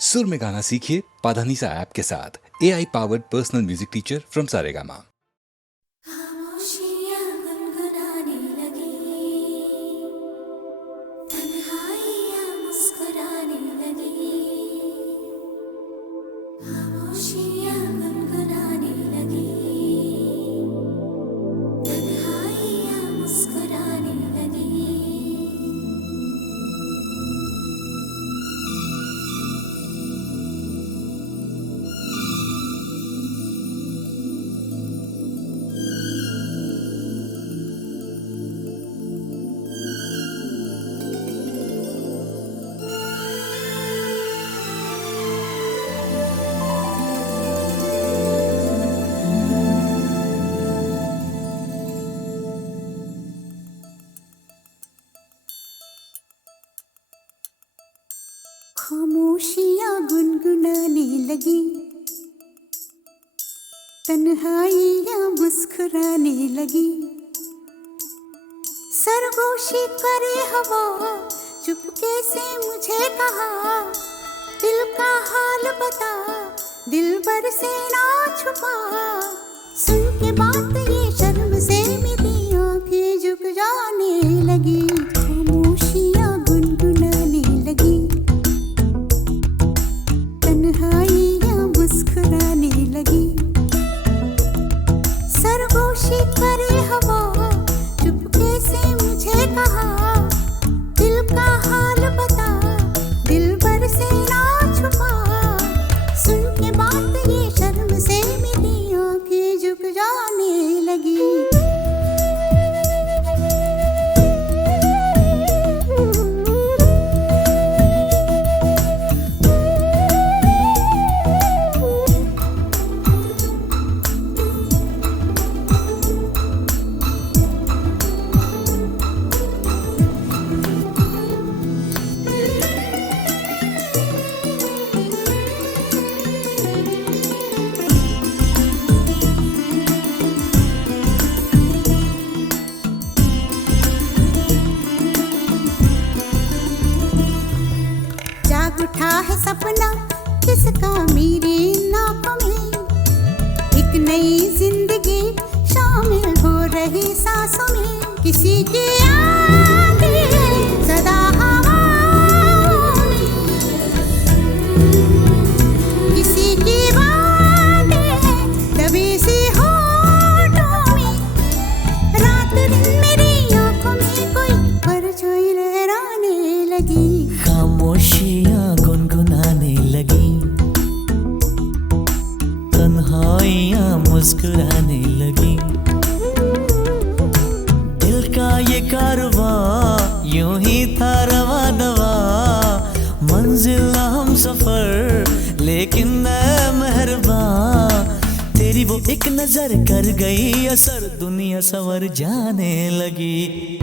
सुर में गाना सीखिए पाधानीसा ऐप के साथ। AI powered personal music teacher from Saregama. खामोशियाँ गुनगुनाने लगी, तन्हाइयाँ मुस्कुराने लगी। खामोशियाँ गुनगुनाने लगी, तन्हाइयाँ मुस्कुराने लगी। खामोशियाँ गुनगुनाने लगी, तन्हाइयाँ मुस्कुराने लगी। सरगोशी करे हवा, चुपके से मुझे कहा, दिल का हाल बता, दिलबर से ना छुपा। सुन के बात ये शर्म से मेरी आंखें झुक जाने लगी। खामोशियाँ गुनगुनाने लगी, तन्हाइयाँ मुस्कुराने लगी। सरगोशी करे हवा, चुपके से मुझे कहा, दिल का हाल बता, दिलबर से ना छुपा। सुन के बात ये शर्म से मेरी आंखें झुक जाने लगी। जाग उठा है सपना किसका मेरी नाकों में, एक नई जिंदगी शामिल हो रही सांसों में। किसी की आगे सदा हवाओं में, किसी की बातें दबी सी होठों में। रात दिन मेरी आंखों में कोई परछाई लहराने लगी। खामोशियाँ गुनगुनाने लगी, तन्हाइयाँ मुस्कुराने लगी। दिल का ये कारवां यूं ही था रवा दवा, मंजिल हम सफर लेकिन मैं मेहरबान। तेरी वो एक नजर कर गई असर, दुनिया संवर जाने लगी।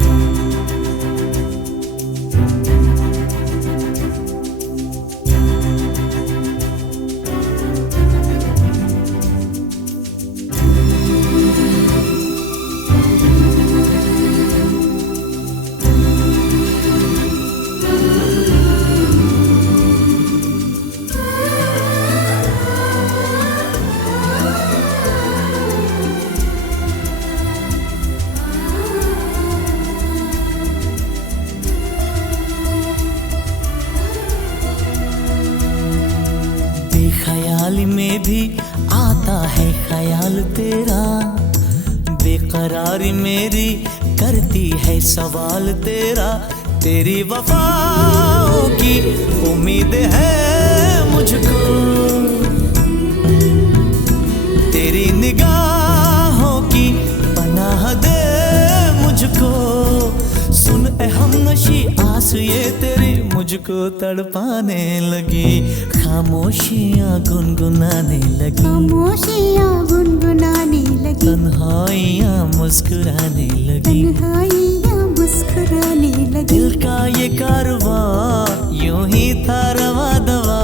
ख्याल में भी आता है ख्याल तेरा, बेकरारी मेरी करती है सवाल तेरा। तेरी वफाओं की उम्मीद है मुझको, तेरी निगाहों की पनाह दे मुझको। सुन ए हमनशी आस ये तेरी मुझको तड़पाने लगी। खामोशियाँ गुनगुनाने लगी, खामोशियाँ गुनगुनाने लगी, तन्हाइयाँ मुस्कुराने लगी। तन्हाइयाँ मुस्कुराने लगी। दिल का ये कारवां यूं ही था रवा दवा,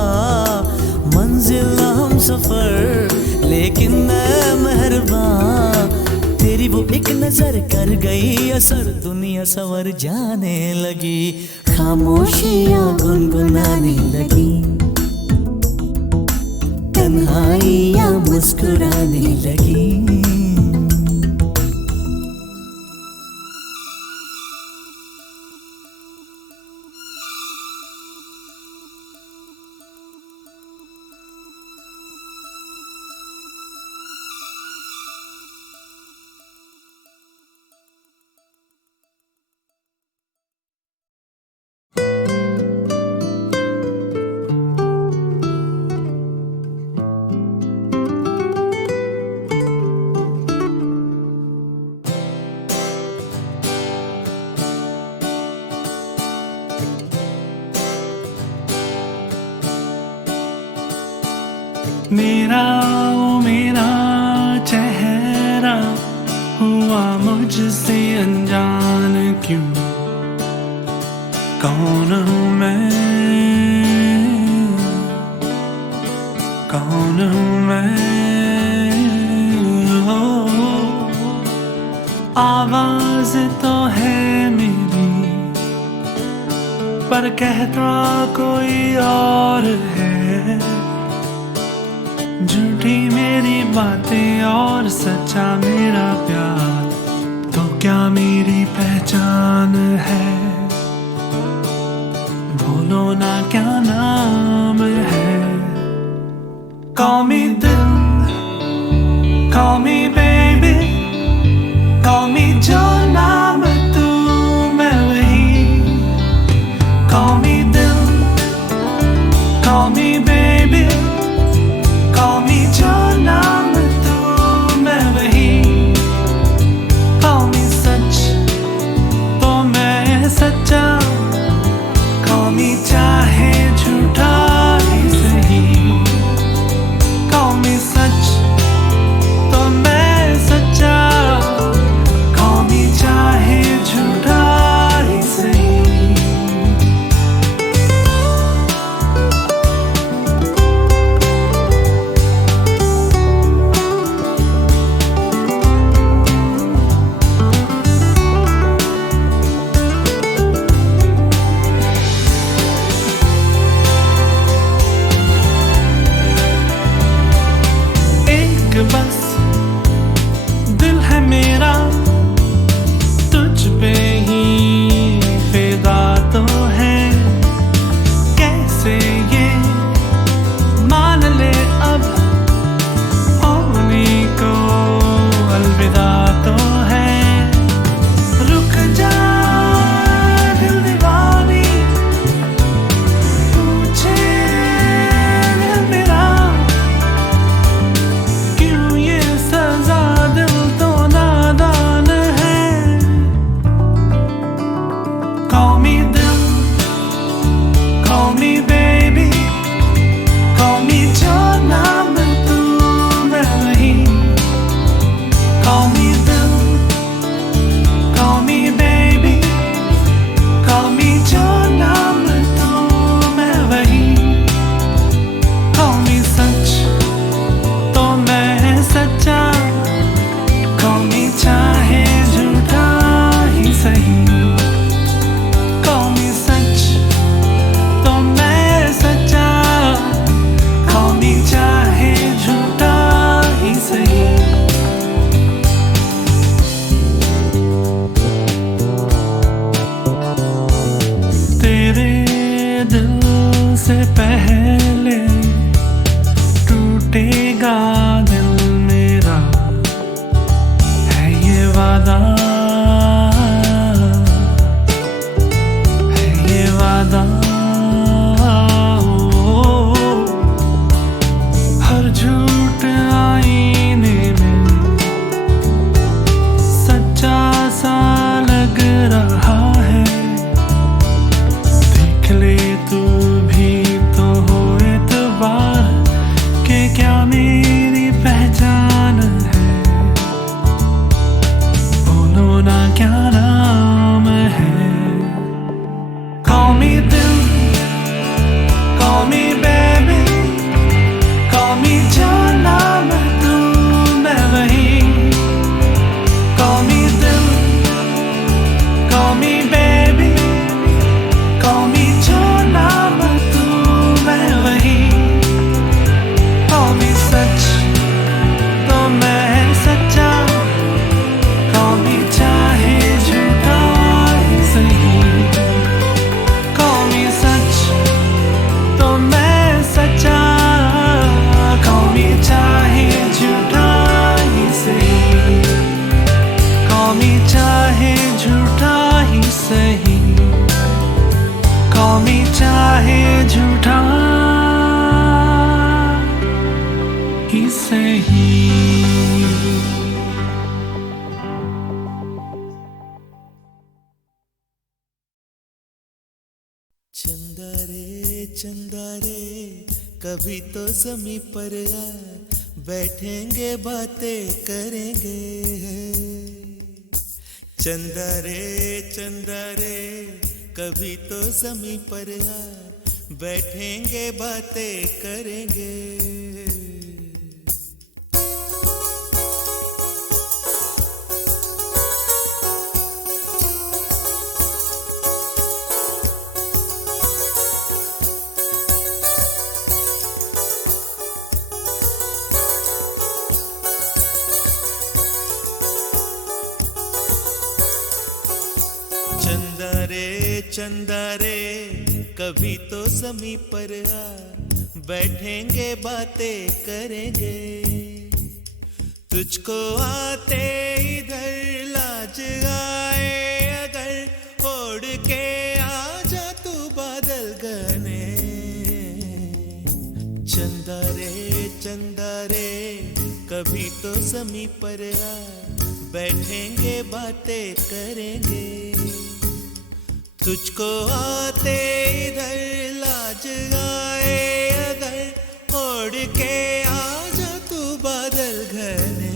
मंजिल हम सफर लेकिन मैं मेहरबान। तेरी वो एक नजर कर गई असर, दुनिया संवर जाने लगी। खामोशियाँ गुनगुनाने लगी, आई या मुस्कुराने लगी। मेरा ओ मेरा चेहरा हुआ मुझसे अनजान क्यों? कौन हूँ मैं, कौन हूँ मैं? हो आवाज तो है मेरी पर कहता कोई और है। झूठी मेरी बातें और सच्चा मेरा प्यार, तो क्या मेरी पहचान है? बोलो ना क्या नाम है? Call me दिल, call me baby, call me जो नाम तू मैं वही। Call me दिल, call me baby, call me जो नाम तू मैं वही। Call me सच तो मैं सच्चा, call me चाहे झूठा ही सही। Call me सच तो मैं सच्चा, call me चाहे झूठा ही सही। कभी तो ज़मीं पर आ बैठेंगे बातें करेंगे। चंदा रे कभी तो ज़मीं पर आ बैठेंगे बातें करेंगे। चंदा रे कभी तो ज़मीं पर आ बैठेंगे बातें करेंगे। तुझको आते इधर लाज आए अगर ओढ़ के आ जा तू बादल घने। चंदा रे कभी तो ज़मीं पर आ बैठेंगे बातें करेंगे। तुझको आते इधर लाज आए अगर ओढ़ के आ जा तू बादल घने।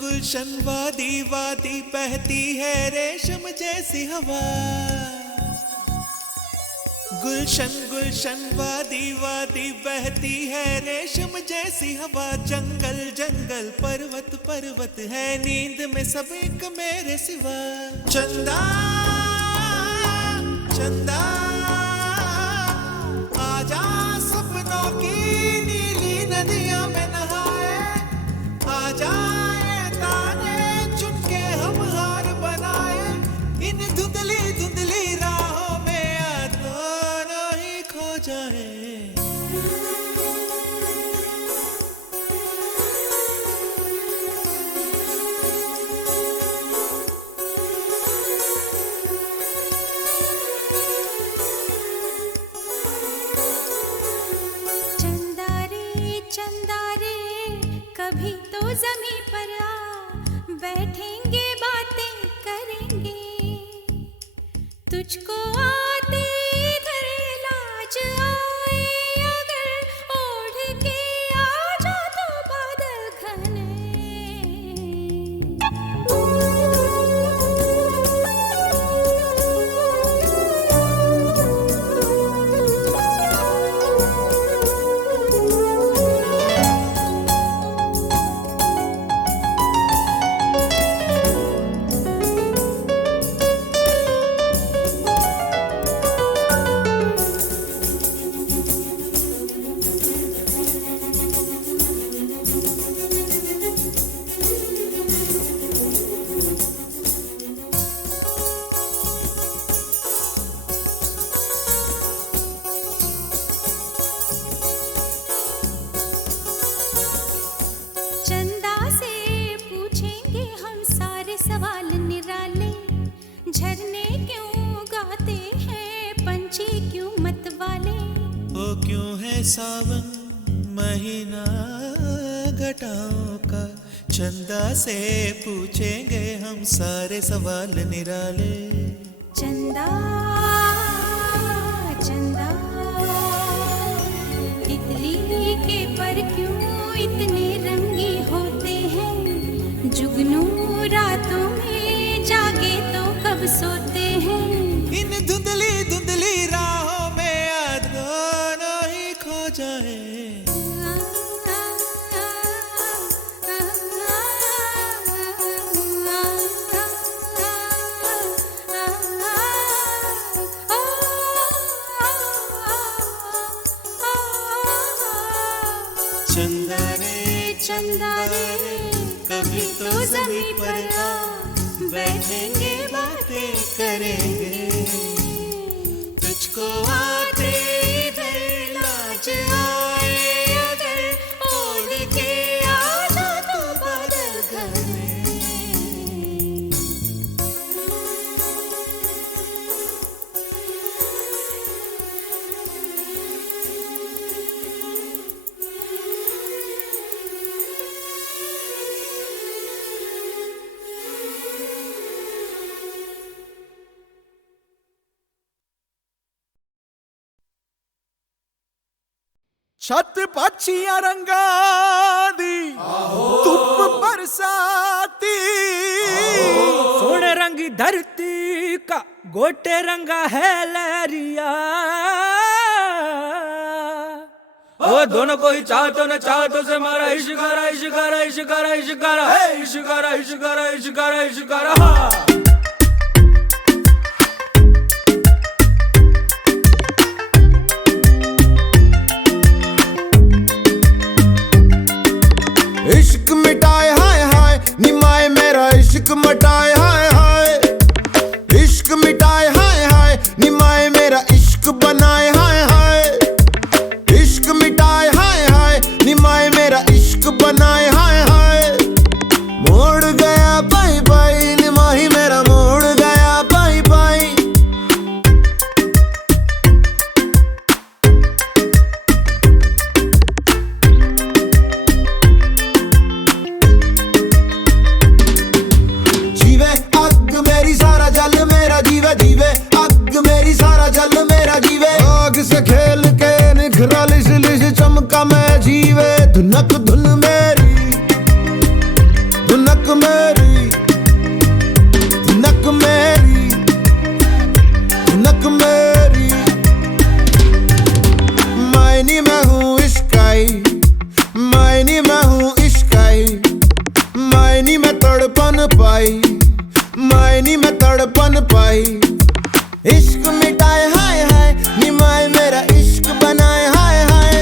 गुलशन वादी वादी बहती है रेशम जैसी हवा। गुलशन वादी वादी बहती है रेशम जैसी हवा। जंगल पर्वत है नींद में सब एक मेरे सिवा। चंदा आजा सपनों की नीली नदियां में नहाए। आजा धुंधली राहों में आ दोनों ही खो जाए। चंदा रे कभी तो ज़मीं पर आ बैठेंगे बातें करेंगे। तुझको आते इधर लाज आए अगर ओढ़ के आ जा तो बादल घने। सवाल निराले झरने क्यों गाते हैं पंछी क्यों मत वाले। वो क्यों है सावन महीना घटाओं का। चंदा से पूछेंगे हम सारे सवाल निराले। चंदा तितली के पर क्यों इतने रंगी होते हैं। जुगनू रातों में जागे तो कब सोते हैं। इन धुंधली राहों में आ दोनों ही खो जाए। चंदा रे कभी तो जमीन पर आ, बैठेंगे बातें करेंगे, तुझको आते इधर लाज आए अगर, ओढ़ के आ जा तू बादल घर में। छत पक्षियां रंगा दी धुप बरसाती, सोने रंगी धरती का गोटे रंगा है लहरिया, ओ दोनों को ही चाहतो न चाहतो से मारा इश्कारा इश्कारा इश्कारा इश्कारा है इश्कारा इश्कारा इश्कारा इश्कारा। इश्क मिटाए हाय हाय निमाए मेरा इश्क मिटाए हाय हाय, इश्क मिटाए हाय हाय निमाए मेरा इश्क बनाए हाय हाय, इश्क मिटाए हाय हाय निमाए मेरा इश्क बनाए हाय हाय। मोड़ गया बाई बाई निमाही मेरा मोड़ गया बाई बाई, जीवे अग मेरी सारा जल मेरा जीवे, जीवे अग मेरी सारा जल मेरा जीवे, आग से खेल के निखरा लिश लिश चमका मैं जीवे, धुनक धुन मेरी धुनक मेरी धुनक मेरी धुनक मेरी। मायनी मैं हूँ इश्काई, मायनी मैं हूँ इश्काई, मायनी में तड़पन पाई, मायनी में तड़पन पाई। इश्क मिटाए हाय हाय निमाए मेरा इश्क बनाए हाय हाय,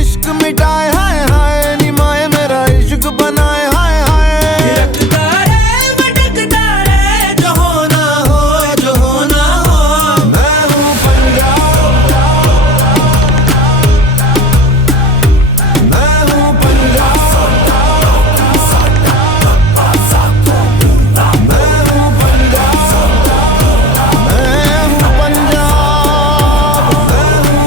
इश्क मिटाए हाय हाय निमाए मेरा इश्क बनाए हाय हाय। भटकता रे जो होना हो जो होना हो, मैं हूँ पंजाब, मैं हूँ पंजाब, मैं हूँ पंजाब, मैं हूँ पंजाब, मैं हूँ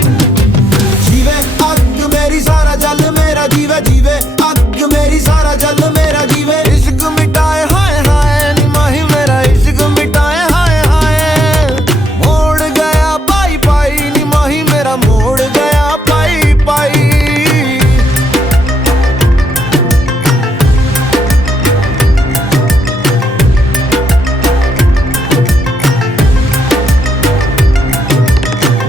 जीवे अग मेरी सारा जल मेरा जीवे, जीवे अग मेरी सारा जल मेरा जीवे। इश्क मिटाए हाय हाय निमाही मेरा इश्क मिटाए हाय हाय, मोड़ गया पाई पाई निमाही मेरा मोड़ गया पाई पाई।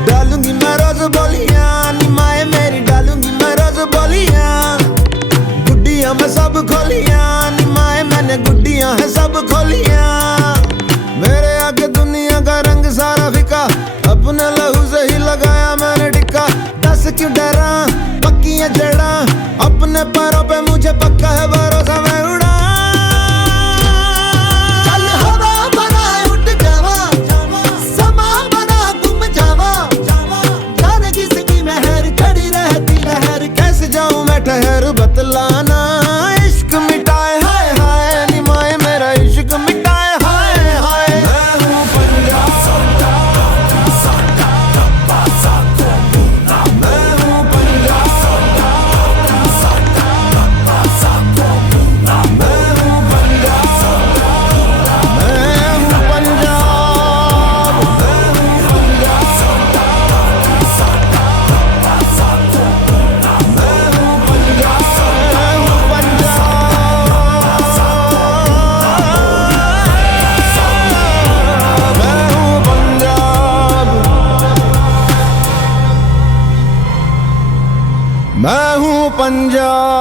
डालूंगी मैं रोज बोलियां निमाए मेरी, डालूंगी मैं रोज बोलियां, गुड्डियां मैं सब खोलियां निमाए मैंने गुड्डियां है सब खोलियां। मेरे आगे दुनिया का रंग सारा फिका, अपने लहू से ही लगाया मैंने टिक्का। दस क्यों डरा पक्की है जड़ा, अपने पैरों पे मुझे पक्का है भरोसा मैं उड़ा। चल हवा बना उठ जावा, समा बना गुम जावा, जाने किसकी मेहर खड़ी रहती लहर, कैसे जाऊं मैं ठहर बतलाना। इश्क मिटाए हाय हाय निमाए मेरा इश्क मिटाए हाय हाय। मैं हूँ पंजाब, मैं हूँ पंजाब, पंजाब।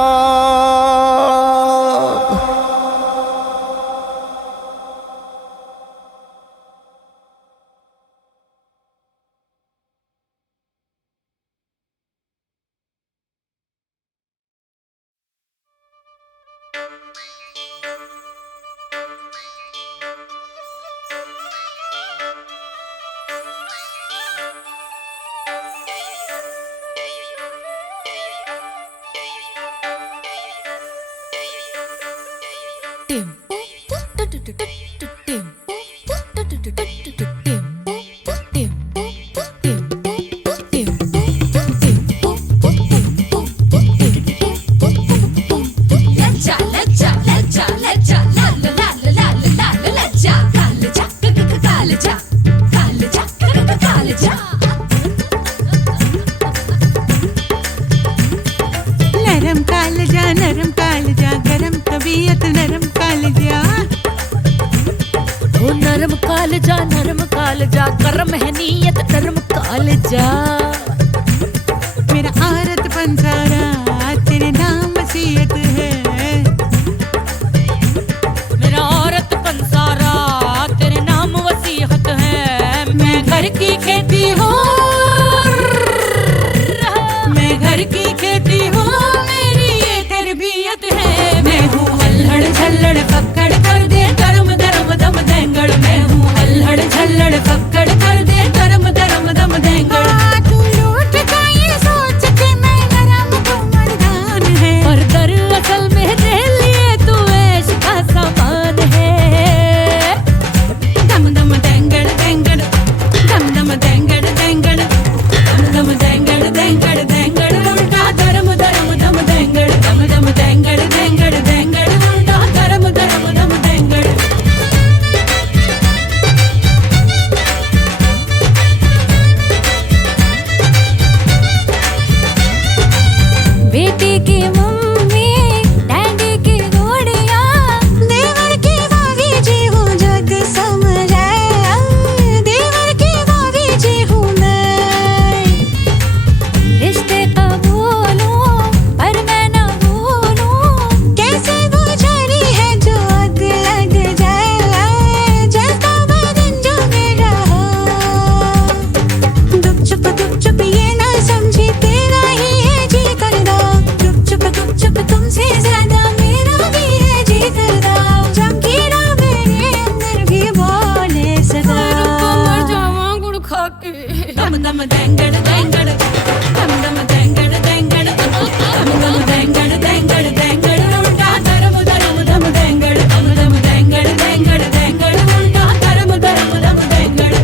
नरम कालजा गरम तबीयत नरम कालजा। ओ नरम कालजा गरम है नीयत नरम कालजा। मेरा औरत पंसारा तेरे नाम वसीयत है। मेरा औरत पंसारा तेरे नाम वसीयत है। मैं घर की खेती हूँ, मैं घर की खेती हूँ, मेरी ये तरबियत है। मैं हूँ अल्हड़ झल्लड़ फक्कड़ कर दे गरम दरम दम देंगड़। मैं हूँ अल्हड़ झल्लड़ फक्कड़ कर दे गरम दरम दम देंगड़। तू लूट का ये सोच के मैं नरम तू मर्दान है। और दरअसल मेरे लिए तू ऐश का सामान है। दम दम देंगड़ देंगड़ दम दम देंगड़ देंगड़ दम दम देंगड़ देंगड़ देंगड़ उल्टा दरम दरम दम देंगड़। दम दम देंगड़ देंगड़ देंगड़ उल्टा दरम दरम दम देंगड़। बेटी की मम्मी डैडी की घोड़िया देवर की भाभी जी हूँ जग समझाया। देवर की भाभी जी हूँ मैं। रिश्ते कबूलूं पर मैं न भूलूं कैसे वो झड़ी है जो अग लग जाए। जैसा बदन जो मेरा हो गुप चुप ये ना समझी तेरा ही है जी करदा। गुप चुप तुमसे ज्यादा मेरा भी है जी करदा। जंगीरा मेरे अंदर भी बोले सदा। मर जावा गुड़ खा के। दम दम देंगड़ देंगड़ दम दम देंगड़ देंगड़ दम दम देंगड़ देंगड़ देंगड़ उल्टा दरम दरम दम देंगड़। दम दम देंगड़ देंगड़ देंगड़ उल्टा दरम दरम दम देंगड़।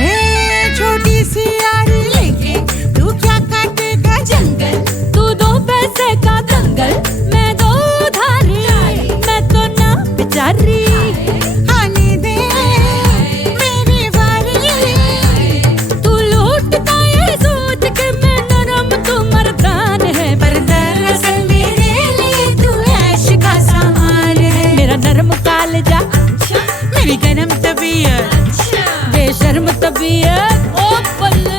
हे छोटी सी यारी लेके तू क्या काटेगा जंगल। तू 2 पैसे का दंगल मैं 2 उधारी। मैं तो ना बेचारी। आने दे मेरी बारी। तू लूटता ये सोच के मैं नरम तू मर्दान है। पर दरअसल मेरे लिए तू ऐश का सामान है। मेरा नरम कालजा मेरी गरम तबीयत बेशर्म तबीयत ओ बल्ले।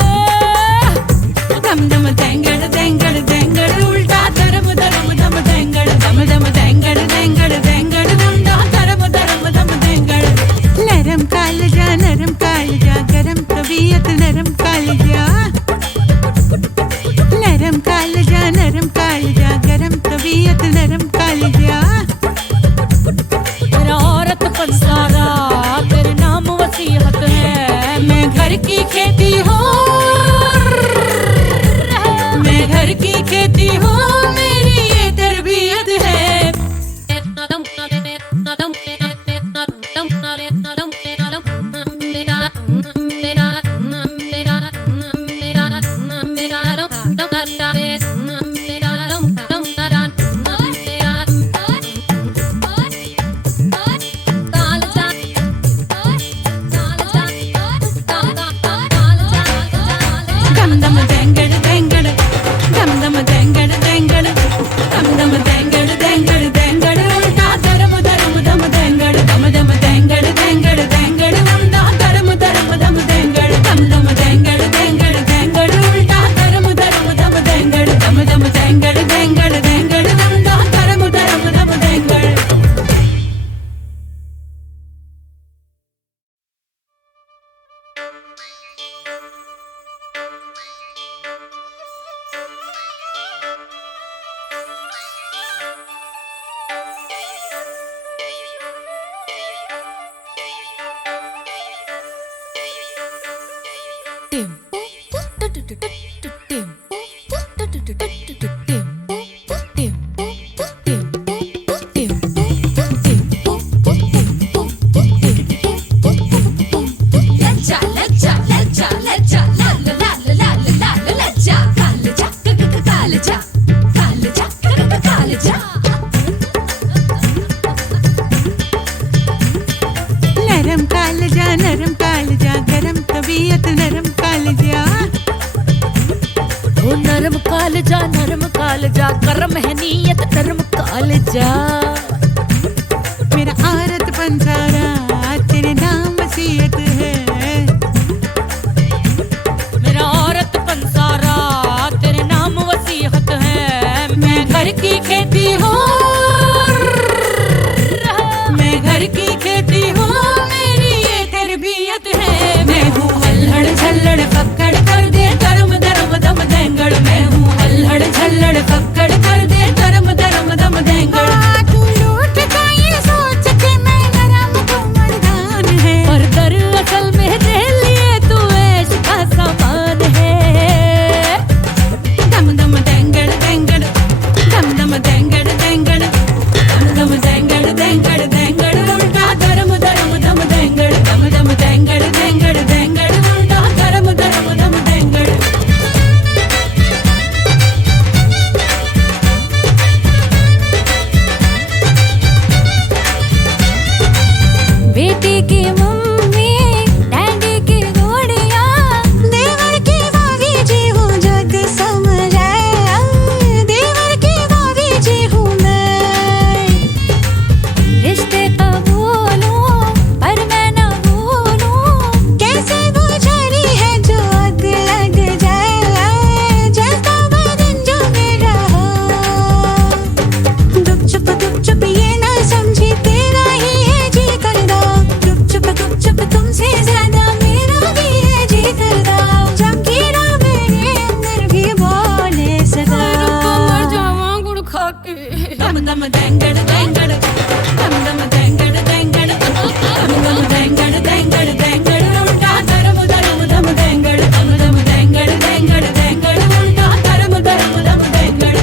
दम दम देंगड़ देंगड़ देंगड़ उल्टा दरम दरम दम देंगड़। दम दम देंगड़ देंगड़ देंगड़ दम दरम दरम दम देंगड़। नरम कालजा गरम तबीयत नरम कालजा। नरम कालजा गरम तबीयत नरम कालजा। मेरा औरत पंसारा तेरे नाम वसीयत है। मैं घर की नरम कालजा गरम तबीयत नरम कालजा। ओ नरम कालजा गरम है नीयत नरम कालजा। मेरा औरत पंसारा तेरे नाम वसीयत है। मेरा औरत पंसारा तेरे नाम वसीयत है। मैं घर की खेती हूँ, मैं घर की खेती हूँ, मेरी ये तरबियत है। मैं हूँ अल्हड़ झल्लड़ पकड़ कर दे धर्म धर्म दम देंगड़। मैं हूँ अल्हड़ झल्लड़ पकड़ कर दे धर्म धर्म दम देंगड़। तू लूट का ये सोच के मैं नरम तू मर्दान है। पर दरअसल मेरे लिए तू ऐश का सामान है। दम दम देंगड़ देंगड़ दम दम देंगड़ देंगड़ दम दम देंगड़ देंगड़ देंगड़ उल्टा धर्म धर्म दम देंगड़। दम दम देंगड़ देंगड़ देंगड़ उल्टा धर्म धर्म दम देंगड़। बेटी की मम्मी डैडी की गोड़िया, देवर की भाभी जी हूँ जग समझाया। देवर की भाभी जी हूँ मैं। रिश्ते का बोलूं पर मैं न भूलूं। कैसे बुझारी है जो आग लग जाए। जलता बदन जो मेरा हो। दुप चुप ये ना समझी तेरा ही है जी करदा। गुप चुप तुमसे ज्यादा मेरा भी है जी करदा। जब गिरा मेरे अंदर भी बोले सदा। मर जावां गुड़ खा के। दम दम देंगड़ देंगड़ दम दम देंगड़ देंगड़ दम दम देंगड़ देंगड़ देंगड़ उल्टा धर्म धर्म दम देंगड़। दम दम देंगड़ देंगड़ देंगड़ उल्टा धर्म धर्म दम देंगड़।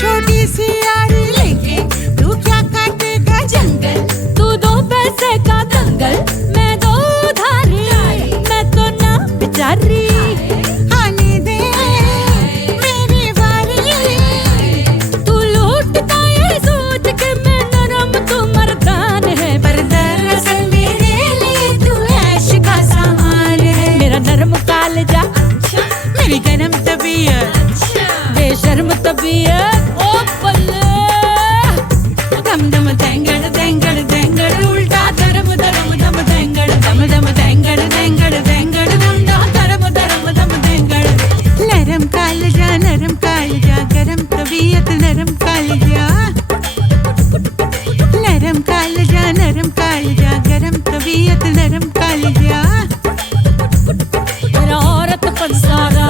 छोटी सी यारी लेके तू क्या काटेगा जंगल। तू दो पैसे का दंगल मैं दो धारी। मैं तो ना बेचारी आने दे मेरी बारी। तू लूटता ये सोच के मैं नरम तू मर्दान है। पर दरअसल मेरे लिए तू ऐश का सामान है। मेरा नरम कालजा मेरी गरम तबीयत बेशर्म तबीयत ओ बल्ले। दम दम देंगड़ देंगड़ देंगड़ उल्टा धर्म धर्म दम देंगड़। दम दम देंगड़ देंगड़ देंगड़ उल्टा धर्म धर्म दम देंगड़। नरम कालजा गरम तबीयत नरम कालजा। नरम कालजा गरम तबीयत नरम कालजा। मेरा औरत पंसारा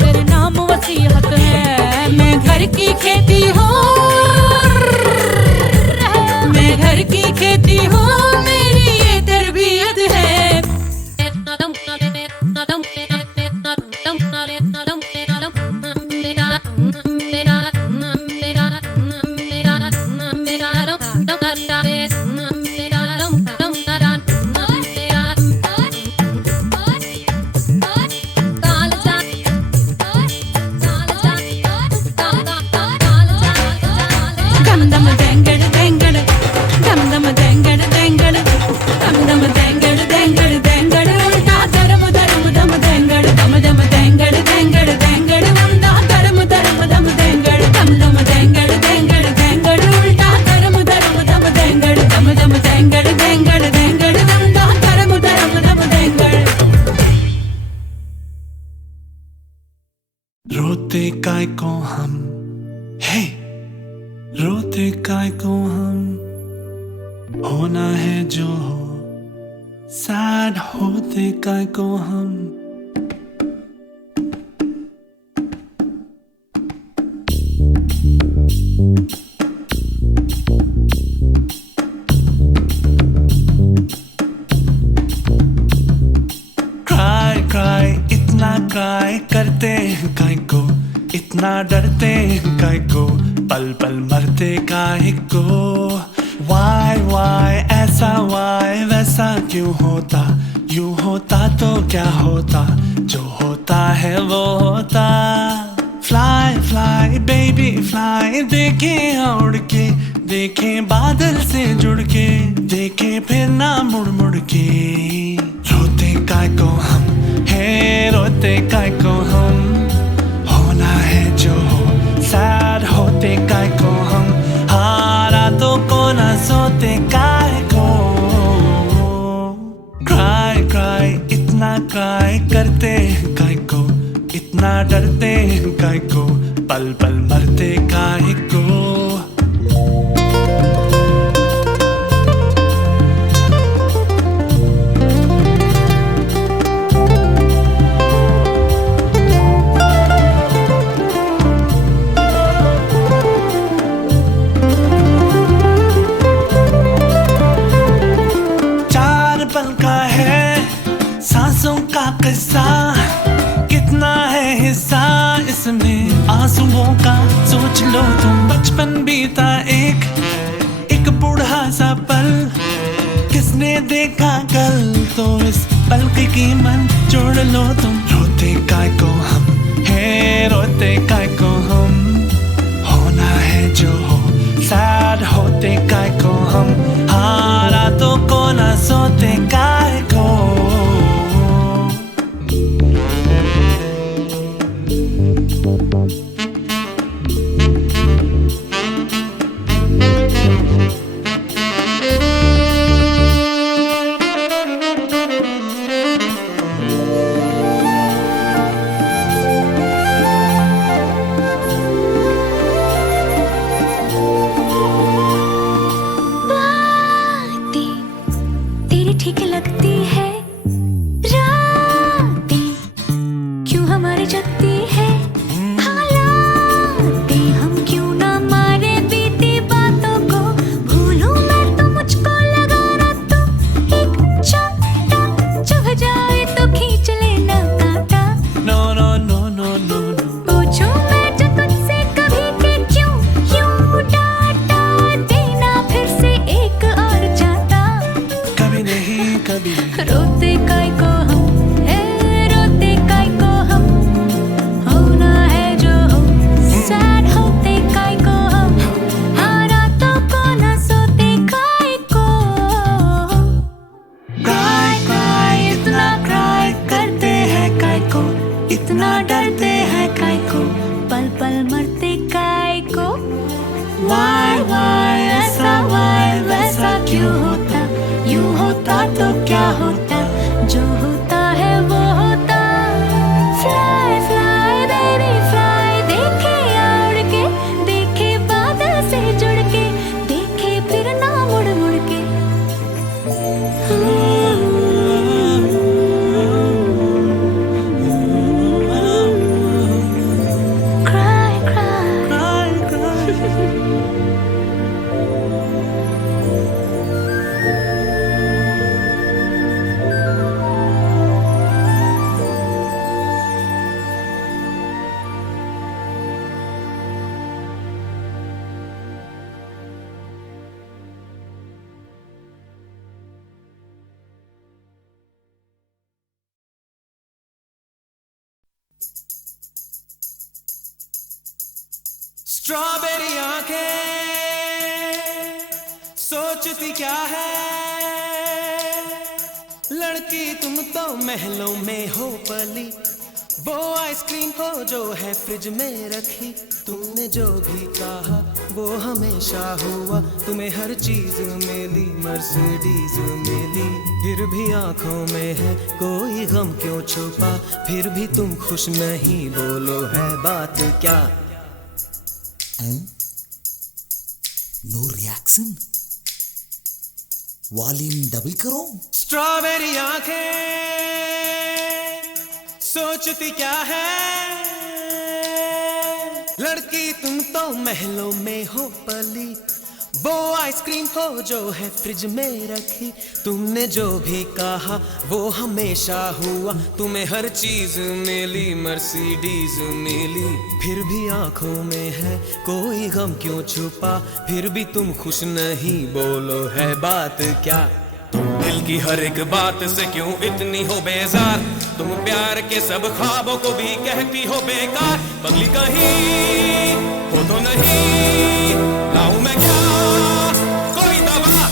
तेरे नाम वसीयत है। मैं घर की खेती हूँ, मैं घर की खेती हूँ, मेरी ये तरबियत है। दम दम देंगड़ देंगड़ दम दम देंगड़ देंगड़ दम दम देंगड़ देंगड़ देंगड़ उल्टा धर्म धर्म दम देंगड़। दम दम देंगड़ देंगड़ देंगड़ उल्टा धर्म धर्म दम देंगड़। दम दम देंगड़ देंगड़ देंगड़ उल्टा धर्म धर्म दम देंगड़। दम दम देंगड़ देंगड़ देंगड़ उल्टा धर्म धर्म दम देंगड़। रोते काय को हम, हे रोते काय को हम, होना है जो हो सैड होते काय को हम क्राई इतना क्राई करते हैं काय को, इतना डरते हैं काय को, पल पल मरते काय को। वाई ऐसा वाई वैसा क्यों होता, यूं होता तो क्या होता, जो होता है वो होता। फ्लाई फ्लाई बेबी फ्लाई, देखे उड़ के, देखे बादल से जुड़ के, देखे फिर ना मुड़ मुड़ के। रोते काय को हम है, रोते काय को हम, होना है जो हो, सैड होते काय को हम, हारा तो को ना सोते काय को। क्राई क्राई इतना क्राई करते हैं काय को, इतना डरते हैं काय को, पल पल मरते काय को। सांसों का किस्सा कितना है हिस्सा इसमें आंसुओं का, सोच लो तुम। बचपन बीता एक बूढ़ा सा पल, किसने देखा कल, तो इस पल की कीमत जोड़ लो तुम। रोते काय को हम है, रोते काय को हम, होना है जो हो, सैड होते काय को हम, हारा तो को ना सोते काय को। ठीक लगती है रातें, क्यों हमारी जगती है हालातें, हम क्यों ना मारे बीती बातों को। भूलूं मैं तो मुझको लगा ना, तो एक चाटा चुभ जाए तो खींच लेना कांटा। No no no no no no, पूछूं मैं जो तुझसे कभी कि क्यों यूं डांटा देना फिर से एक और चाटा। कभी नहीं कभी। रोते काय को हम है, रोते काय को हम, होना है जो हो, सैड होते काय को हम, हारा तो को ना सोते काय को। क्राई क्राई इतना क्राई करते हैं काय को, इतना डरते हैं काय को, पल पल मरते काय को। वाई ऐसा वाई वैसा क्यों होता, यूं होता तो क्या होता, जो होता है वो होता। फ्लाई फ्लाई बेबी फ्लाई, देखे उड़ के, देखे बादल से जुड़ के, देखे फिर ना मुड़ मुड़ के। क्राई क्राई स्ट्रॉबेरी आंखें सोचती क्या है, लड़की तुम तो महलों में हो पली, वो आइसक्रीम को जो है फ्रिज में रखी। तुमने जो भी कहा वो हमेशा हुआ, तुम्हें हर चीज मिली, मर्सिडीज मिली। फिर भी आंखों में है कोई गम क्यों छुपा, फिर भी तुम खुश नहीं, बोलो है बात क्या। No reaction? वॉल्यूम डबल करो। स्ट्रॉबेरी आंखें सोचती क्या है, लड़की तुम तो महलों में हो पली, वो आइसक्रीम हो जो है फ्रिज में रखी। तुमने जो भी कहा वो हमेशा हुआ, तुम्हें हर चीज मिली, मर्सिडीज मिली। फिर भी आंखों में है कोई गम क्यों छुपा, फिर भी तुम खुश नहीं, बोलो है बात क्या। तुम दिल की हर एक बात से क्यों इतनी हो बेजार, तुम प्यार के सब ख्वाबों को भी कहती हो बेकार। पगली कहीं हो तो नहीं, लाऊं मैं क्या कोई दवा।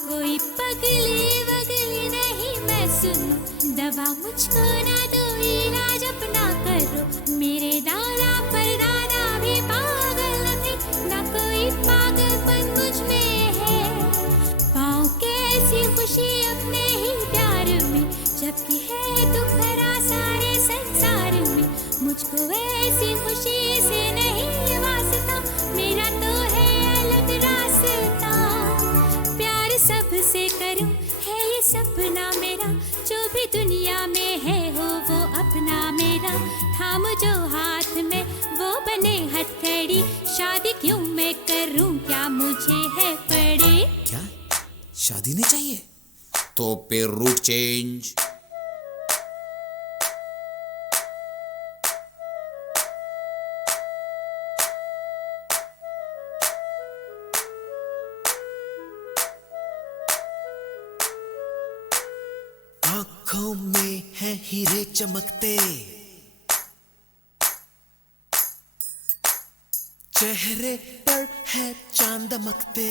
कोई पगली वगली नहीं मैं सुनूं, दवा मुझको ना दो, इलाज अपना करो। मेरे दादा परदादा भी पागल थे, ना कोई पागलपन मुझ में है। पाऊं कैसी खुशी अपने ही प्यार में, जबकि है दुख भरा सारे संसार में। मुझको ऐसी खुशी से नहीं वास्ता, मेरा तो है अलग रास्ता। प्यार सबसे करूं है ये सपना मेरा, जो भी दुनिया में है हो वो अपना मेरा। थाम जो हाथ में वो बने हथकड़ी, शादी क्यों मैं करूं क्या मुझे है पड़े। क्या शादी नहीं चाहिए तो फिर रूट चेंज। आंखों में है हीरे चमकते, चेहरे पर है चांद दमकते,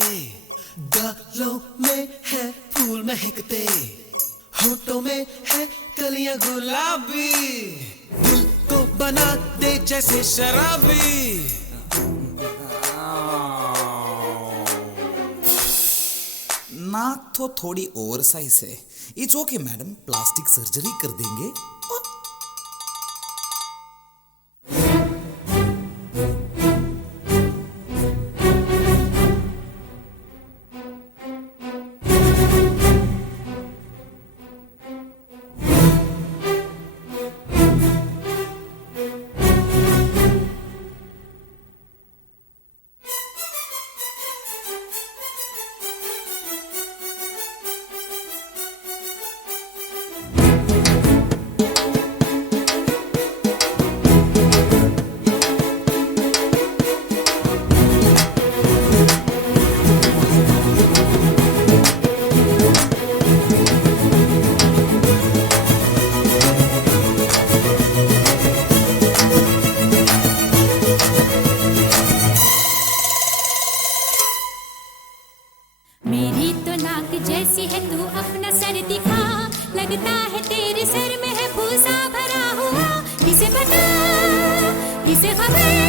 गालों में है फूल महकते, होठों में है कलियां गुलाबी, दिल को बना दे जैसे शराबी। नाक तो थोड़ी ओवर साइज है। It's okay madam, plastic surgery कर देंगे। मेरी तो नाक जैसी है, तू अपना सर दिखा। लगता है तेरे सर में है भूसा भरा हुआ, किसे पता किसे खबर।